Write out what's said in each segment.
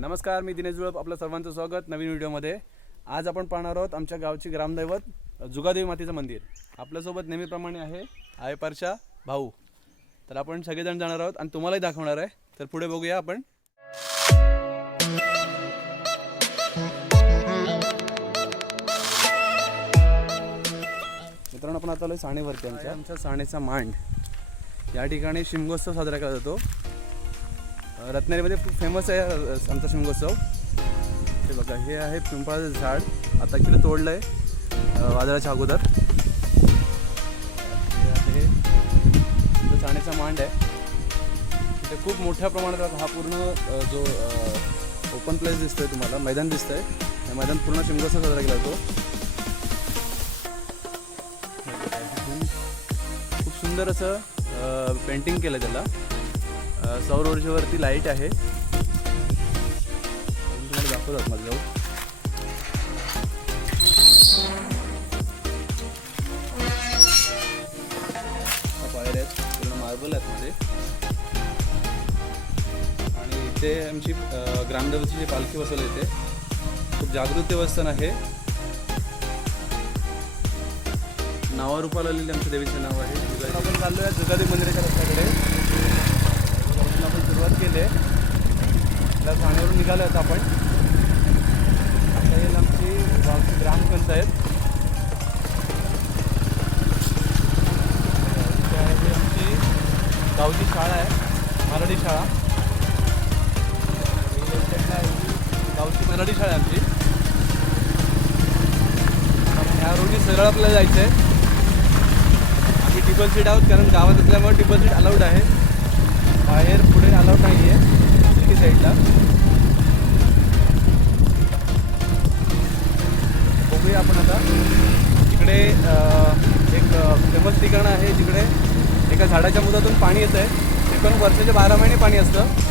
नमस्कार मी दिनेश जुळप आपलं सर्वांचं स्वागत नवीन व्हिडिओमध्ये. आज आपण पाहणार आहोत आमच्या गावची ग्रामदैवत जुगादेवी मातेचं मंदिर. आपल्यासोबत नेहमीप्रमाणे आहे आयपारशा परशा भाऊ. तर आपण सगळेजण जाणार आहोत आणि तुम्हालाही दाखवणार आहे. तर पुढे बघूया आपण. मित्रांनो आपण आता आलो साणेवरती आमच्या. आमच्या साणेचा मांड. या ठिकाणी शिमगोत्सव साजरा केला जातो. रत्नागिरीमध्ये खूप फेमस आहे आमचा शिमगोत्सव हे बघा हे आहे पिंपळाचं झाड. आता किलो तोडलं आहे वादळाच्या अगोदर. हे चाण्याचा मांड आहे ते खूप मोठ्या प्रमाणात हा पूर्ण जो ओपन प्लेस दिसतोय तुम्हाला मैदान दिसतंय. हे मैदान पूर्ण शिमगोत्सव साजरा केला जातो खूप सुंदर असं पेंटिंग केलं त्याला. सौर ऊर्जेवरती लाइट आहे. तुम्हाला दाखवतात जाऊ पायऱ्या आहेत पूर्ण मार्बल आहेत मध्ये. आणि इथे आमची अ, ग्रामदेवतेची जी पालखी बसवली इथे. खूप जागृत देवस्थान आहे. नावारूपाला आलेली आमच्या देवीचं नाव आहे. आपण चाललो आहे जुगादेवी मंदिराच्या रस्त्याकडे. केले. त्या ठाण्यावरून निघालो आहेत आपण. आता येईल आमची गावची ग्रामपंचायत. इथे आमची गावची शाळा आहे मराठी शाळा. गावची मराठी शाळा आहे आमची. ह्या रोडनी सरळ आपल्याला जायचं आहे आम्ही टिबल सीट आहोत कारण गावात असल्यामुळे डिपॉझिट सीट अलाउड आहे. बाहेर पुढे अलाउड नाही आहे सिटी साईडला बघूया आपण आता. तिकडे एक फेमस ठिकाण आहे जिकडे एका झाडाच्या मुदातून पाणी येतं आहे ते पण वर्षाचे बारा महिने पाणी असतं.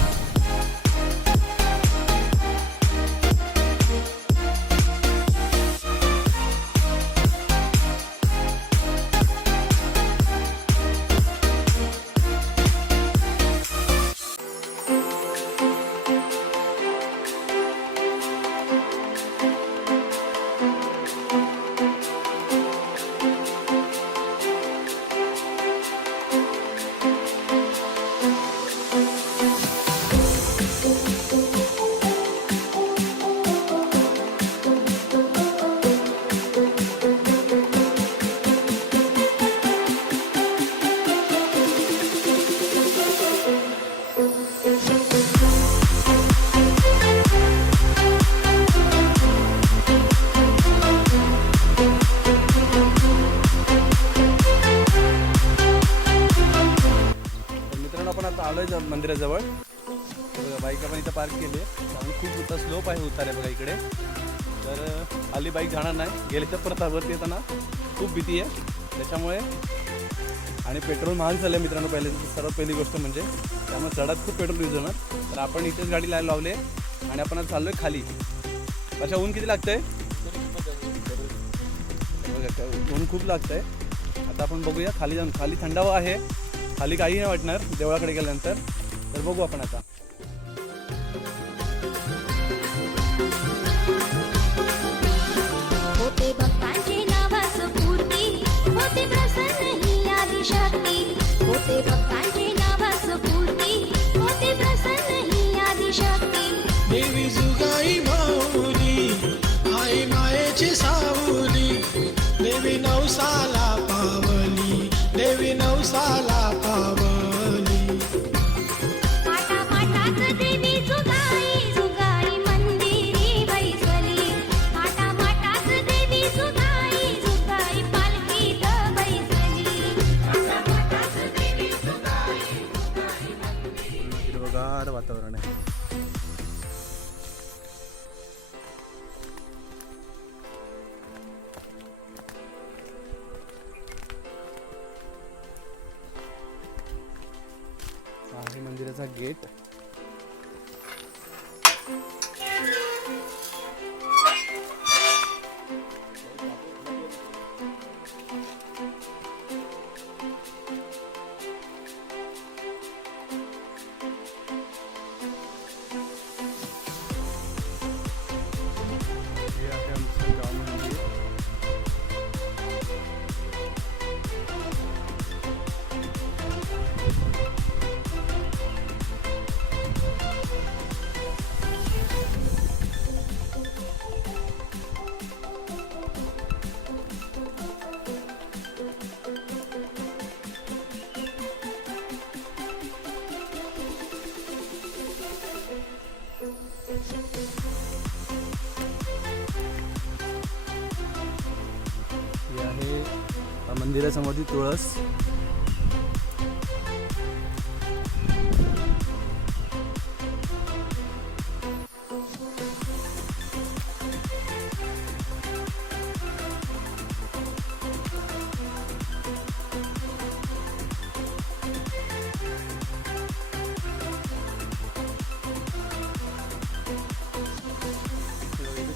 आलोय मंदिराजवळ. बघा बाईक आपण इथं पार्क केली आहे. आणि खूप उतार स्लोप आहे उतारे बघा इकडे. तर आली बाईक जाणार नाही. गेली तर परत वरती येताना खूप भीती आहे. त्याच्यामुळे आणि पेट्रोल महाग झालं आहे मित्रांनो पहिले. सर्वात पहिली गोष्ट म्हणजे त्यामुळे चढात खूप पेट्रोल यूज होणार. तर आपण इथेच गाडी लायला लावली आहे आणि आपण आता आहे खाली. अच्छा ऊन किती लागतंय? बघा ऊन खूप लागतं आहे आता आपण बघूया खाली जाऊन खाली थंडावा आहे. खाली काही नाही वाटणार देवळाकडे गेल्यानंतर. तर बघू आपण आता. ही होते भक्तांची नावास पूर्ती होते प्रसन्न ही आदिशक्ती. देवी जुगाई माऊली आई मायेची सावली. देवी नवसाला पावली देवी नवसाला मंदिरासमोरची तुळस.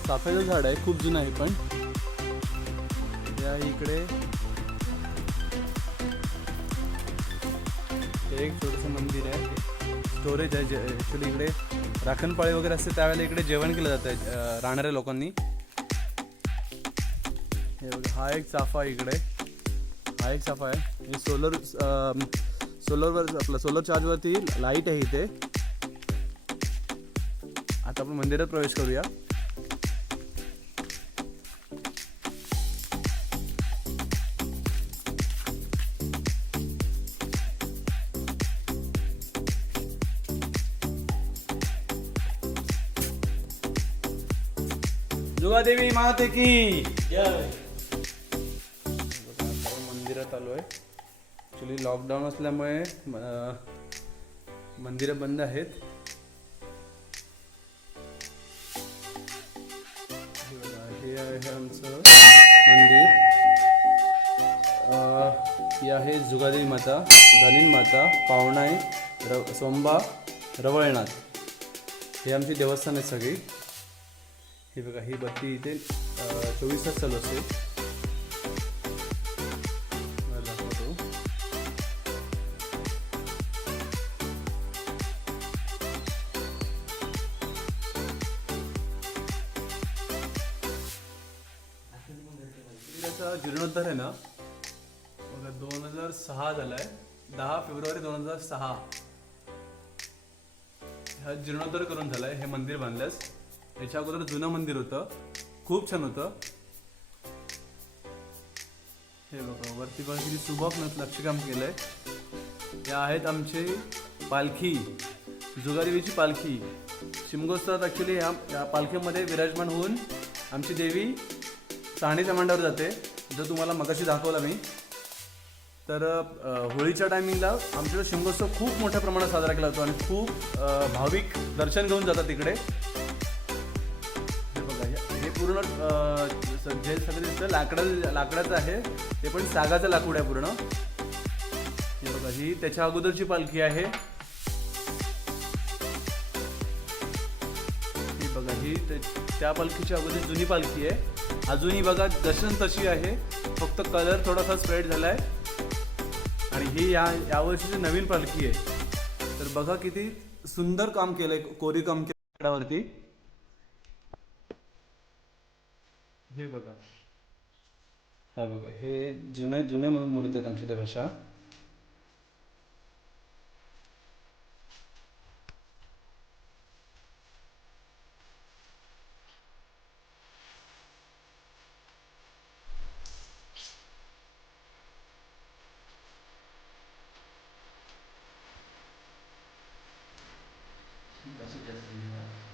चाफ्याचं झाड आहे खूप जुनं आहे पण. त्या इकडे हे एक छोटंसं मंदिर आहे. स्टोरेज आहे जे ॲक्च्युली इकडे राखणपाळी वगैरे असते त्यावेळेला इकडे जेवण केलं जातं आहे राहणाऱ्या लोकांनी. हे बघा हा एक चाफा आहे इकडे. हा एक चाफा आहे. हे सोलर सोलरवर आपलं सोलर चार्जवरती लाइट आहे इथे. आता आपण मंदिरात प्रवेश करूया. दुर्गादेवी माते की मंदिरात आलो आहे ॲक्च्युली लॉकडाऊन असल्यामुळे मंदिरं बंद आहेत. हे हे आहे आमचं मंदिर. ही आहे जुगादेवी माता धनीन माता पावणाई र सोंबा रवळनाथ. हे आमची देवस्थान आहेत सगळी. हे बघा ही बत्ती इथे चोवीस तास चालू असते. मला जीर्णोद्धार आहे ना? बघा दोन हजार सहा झाला आहे दहा फेब्रुवारी दोन हजार सहा. हा जीर्णोद्धार करून झालाय हे मंदिर बांधल्यास. याच्या अगोदर जुनं मंदिर होतं. खूप छान होतं. हे बघा वरती पण किती सुबक लक्षकाम केलंय या आहेत आमचे पालखी जुगादेवीची पालखी. शिमगोत्सवात ॲक्च्युली ह्या या पालखीमध्ये विराजमान होऊन आमची देवी साणीच्या मांडावर जाते. जर तुम्हाला मगाशी दाखवला मी. तर होळीच्या टायमिंगला आमच्याकडे शिमगोत्सव खूप मोठ्या प्रमाणात साजरा केला जातो आणि खूप भाविक दर्शन घेऊन जातात तिकडे. पूर्ण जे सगळं दिसतं लाकडाचं आहे ते पण सागाचं लाकूड आहे पूर्ण. हे बघा ही त्याच्या अगोदरची पालखी आहे. ही बघा ही त्या पालखीच्या अगोदर जुनी पालखी आहे. अजूनही बघा दर्शन तशी आहे. फक्त कलर थोडासा स्प्रेड झाला आहे आणि ही या यावर्षीची नवीन पालखी आहे. तर बघा किती सुंदर काम केलंय कोरी काम केल्यावरती हे बघा. हा बघा हे जुने जुने मूर्ती आहेत आमच्या देवाच्या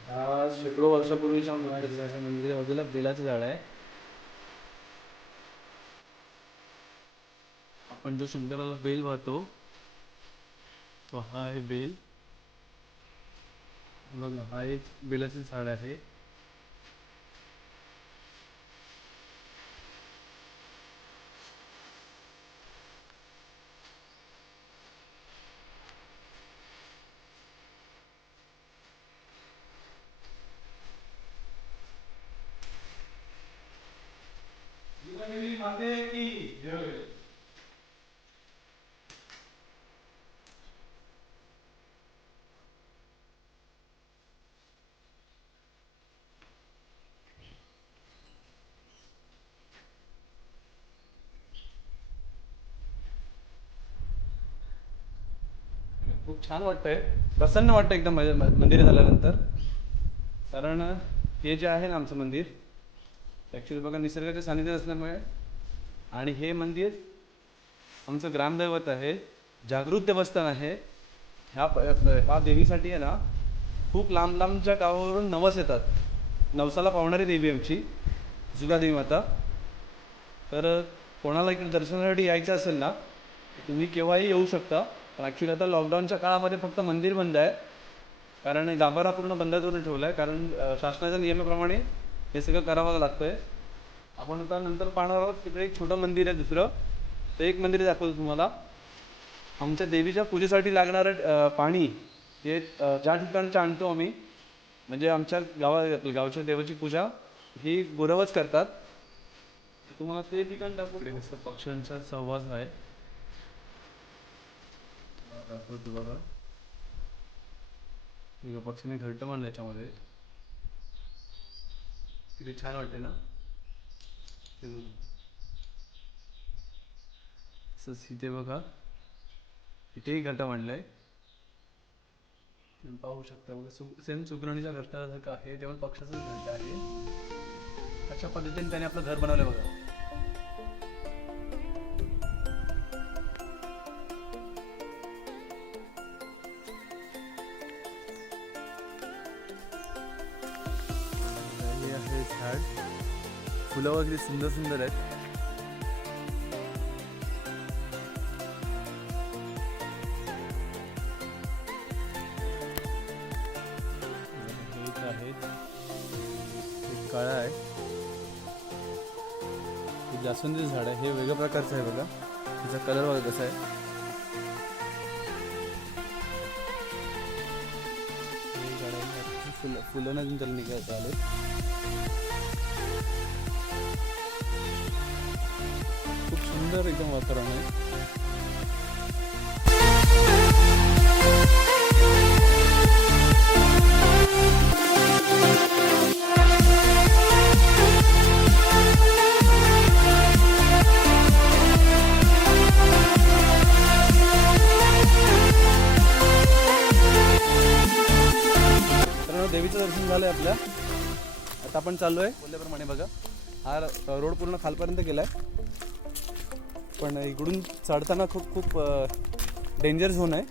हा शेकडो वर्षापूर्वीच्या मंदिर बाजूला बेलाचं झाड आहे. आपण जो शंकराला बेल वाहतो तो हा आहे बेल बघा हा एक बेलाचं झाड आहे. खूप छान वाटतंय. प्रसन्न वाटतं एकदम माझ्या म- मंदिरात आल्यानंतर कारण हे जे आहे ना आमचं मंदिर ॲक्च्युली बघा निसर्गाच्या सानिध्यात असल्यामुळे आणि हे मंदिर आमचं ग्रामदैवत आहे जागृत देवस्थान आहे. ह्या प- ह्या देवीसाठी आहे ना खूप लांब लांबच्या गावावरून नवस येतात. नवसाला पावणारी देवी आमची जुगादेवी माता. तर कोणाला इकडे दर्शनासाठी यायचं असेल ना तुम्ही केव्हाही येऊ शकता. पण ॲक्च्युली आता लॉकडाऊनच्या काळामध्ये फक्त मंदिर बंद आहे. कारण गाभारा पूर्ण बंद करून ठेवला आहे कारण शासनाच्या नियमाप्रमाणे हे सगळं करावं लागतं आहे आपण आता नंतर पाहणार आहोत तिकडे एक छोटं मंदिर आहे दुसरं. ते एक मंदिर दाखवतो तुम्हाला. आमच्या देवीच्या पूजेसाठी लागणारं पाणी हे ज्या ठिकाणचं आणतो आम्ही म्हणजे आमच्या गावा गावच्या देवाची पूजा ही गुरवच करतात. तुम्हाला ते ठिकाण दाखवले दिसतं पक्ष्यांचा सहवास आहे. दाखवतो बघा. एका बघा, घरटं मांडलं याच्यामध्ये. किती छान वाटते ना? तसंच इथे बघा. इथेही घरटं मांडलंय. पाहू शकता. बघा सु सेम सुगरणीच्या घरटासारखं आहे. तेव्हा पक्षाचं घरटं आहे. अशा पद्धतीने त्याने आपलं घर बनवलं बघा. फुलं वगैरे सुंदर सुंदर आहेत काळा आहे. जास्वंदीचं झाड आहे. हे वेगळ्या प्रकारचं आहे बघा. त्याचा कलर वगैरे कसा आहे. फुलं फुलं नाही त्याला निघायचं आले सुंदर एकदम वातावरण आहे. देवीचं दर्शन झालं आहे आपल्या. आता आपण चाललो आहे बोलल्याप्रमाणे बघा. हा रोड पूर्ण खालपर्यंत गेला आहे पण इकडून चढताना खूप खूप डेंजर झोन आहे.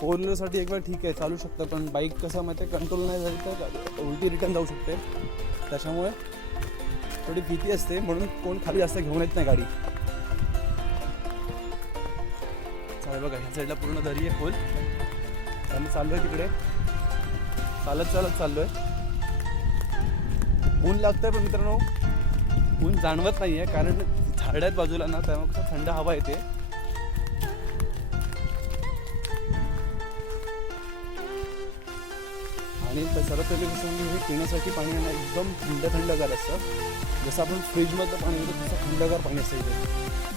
फोर व्हीलरसाठी एक वेळ ठीक आहे चालू शकतं पण बाईक कसं माहिती आहे कंट्रोल नाही झाली तर उलटी रिटर्न जाऊ शकते. त्याच्यामुळे थोडी भीती असते म्हणून कोण खाली जास्त घेऊन येत नाही गाडी. चालेल बघा ह्या साईडला पूर्ण दरी आहे खोल आम्ही चाललोय तिकडे. चालत चालत चाललोय. ऊन लागतंय पण मित्रांनो. ऊन जाणवत नाही आहे कारण झाड आहेत बाजूला ना त्यामुळे थंड हवा येते. आणि त- सर्वात पहिले कसं म्हणजे हे पिण्यासाठी पाणी आहे एकदम थंड थंडगार असतं. जसं आपण फ्रीजमधलं पाणी घेतो तसं थंडगार पाणी असतं इथे.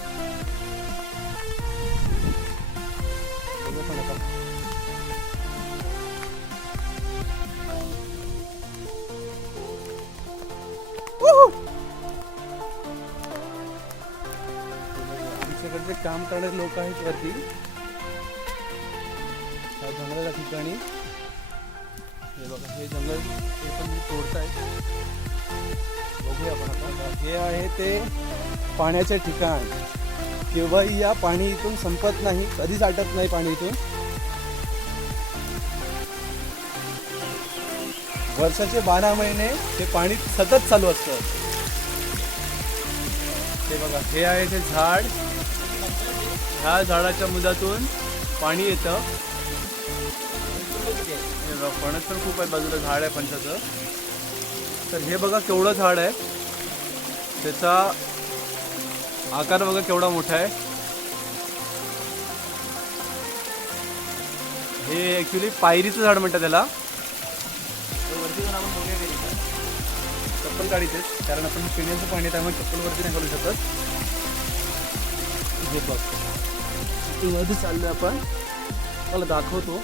काम करणारे लोक आहेत वरती. ह्या जंगलाच्या ठिकाणी. हे बघा हे जंगल हे पण तोडत तोडतायत बघूया आपण आता हे आहे ते पाण्याचे ठिकाण. केव्हाही या पाणी इथून संपत नाही कधीच आटत नाही पाणी इथून. वर्षाचे बारा महिने हे पाणी सतत चालू असतं. ते बघा हे आहे ते झाड. ह्या झाडाच्या मुदातून पाणी येतं. हे बघा फणस पण खूप आहे बाजूला झाड आहे फणसाचं. तर हे बघा केवढं झाड आहे. त्याचा आकार बघा केवढा मोठा आहे. हे ॲक्च्युली पायरीचं झाड म्हणतात त्याला. चप्पल काढायचे कारण आपण पिण्याचं पाणी त्यामुळे चप्पलवरती नाही काढू शकत. हे बघ. ते वरती चाललोय आपण. मला दाखवतो.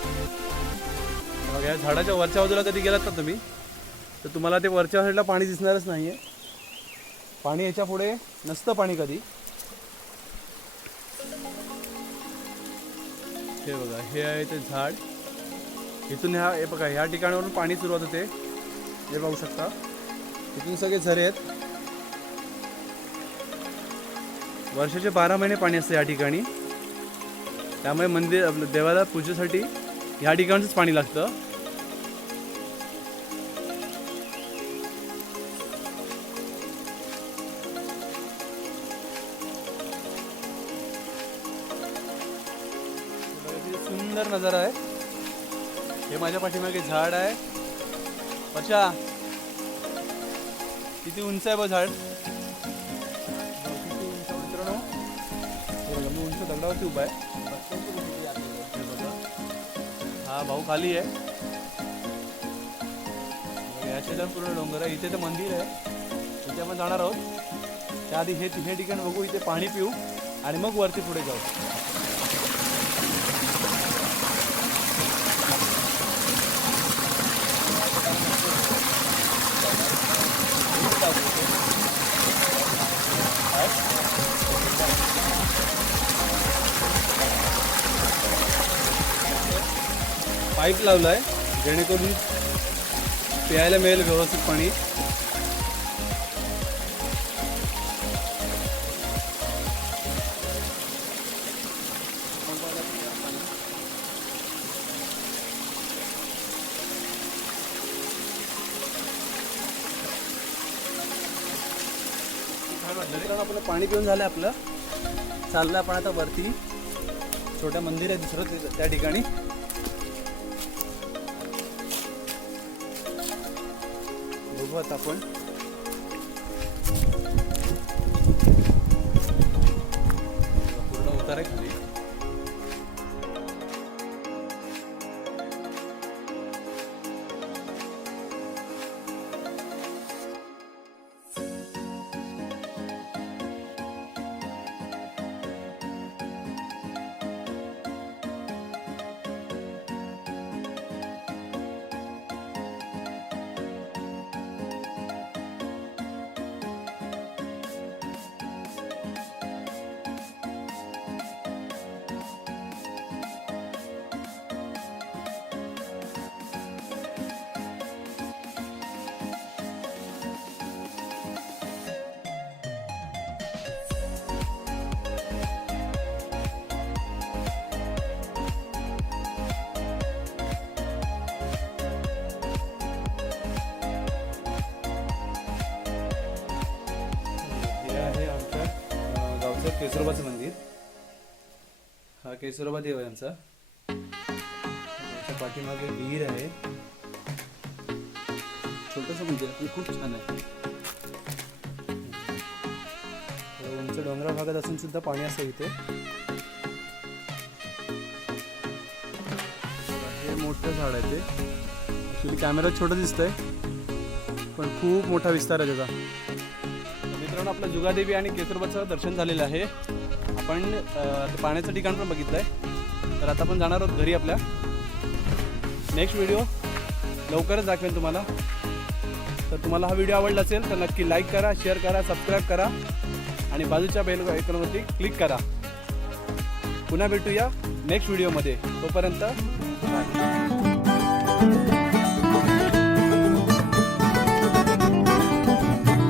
बघा या झाडाच्या वरच्या बाजूला कधी गेलात ना तुम्ही? तर तुम्हाला ते वरच्या साईडला पाणी दिसणारच नाही आहे पाणी याच्यापुढे नसतं पाणी कधी. हे बघा हे आहे ते झाड. इथून ह्या हे बघा ह्या ठिकाणावरून पाणी सुरुवात होते. हे पाहू शकता. तिथून सगळे झरे आहेत. वर्षाचे बारा महिने पाणी असते या ठिकाणी. त्यामुळे मंदिर आपलं देवाला पूजेसाठी ह्या ठिकाणचंच पाणी लागतं. सुंदर नजारा आहे. हे माझ्या पाठीमागे झाड आहे. अच्छा किती उंच आहे बघ झाड? किती उंच मित्रांनो मी उंच दगडावरती उभा आहे. हे भाऊ खाली आहे. या शेतात पूर्ण डोंगर आहे. इथे तर मंदिर आहे. इथे आपण जाणार आहोत. त्याआधी हे हे ठिकाण बघू इथे पाणी पिऊ आणि मग वरती पुढे जाऊ. पाईप लावला आहे जेणेकरून प्यायला मिळेल व्यवस्थित पाणी. आपलं पाणी पिऊन झालं आपलं. चाललं आपण आता वरती. छोट्या मंदिर आहे दुसरं ते- त्या ठिकाणी. बघू आपण. अं, केसरोबाचं मंदिर. हा केसरोबा देव आहे आमचा. त्याच्या पाठीमागे विहीर आहे. छोटंसं मंदिर आहे पण खूप छान आहे. उंच डोंगराळ भागात असून सुद्धा पाणी असतं इथे. हे मोठं झाड आहे ते. ॲक्च्युली कॅमेऱ्यात छोटं दिसतंय पण खूप मोठा विस्तार आहे त्याचा. मित्रांनो आपलं जुगादेवी आणि केसरबाचं दर्शन झालेलं आहे. आपण पाण्याचं ठिकाण पण बघितलं आहे तर आता आपण जाणार आहोत घरी आपल्या. नेक्स्ट व्हिडिओ लवकरच दाखवेन तुम्हाला. तर तुम्हाला हा व्हिडिओ आवडला असेल तर नक्की लाईक करा शेअर करा सबस्क्राईब करा. आणि बाजूच्या बेल आयकॉनवरती क्लिक करा. पुन्हा भेटूया नेक्स्ट व्हिडिओमध्ये तोपर्यंत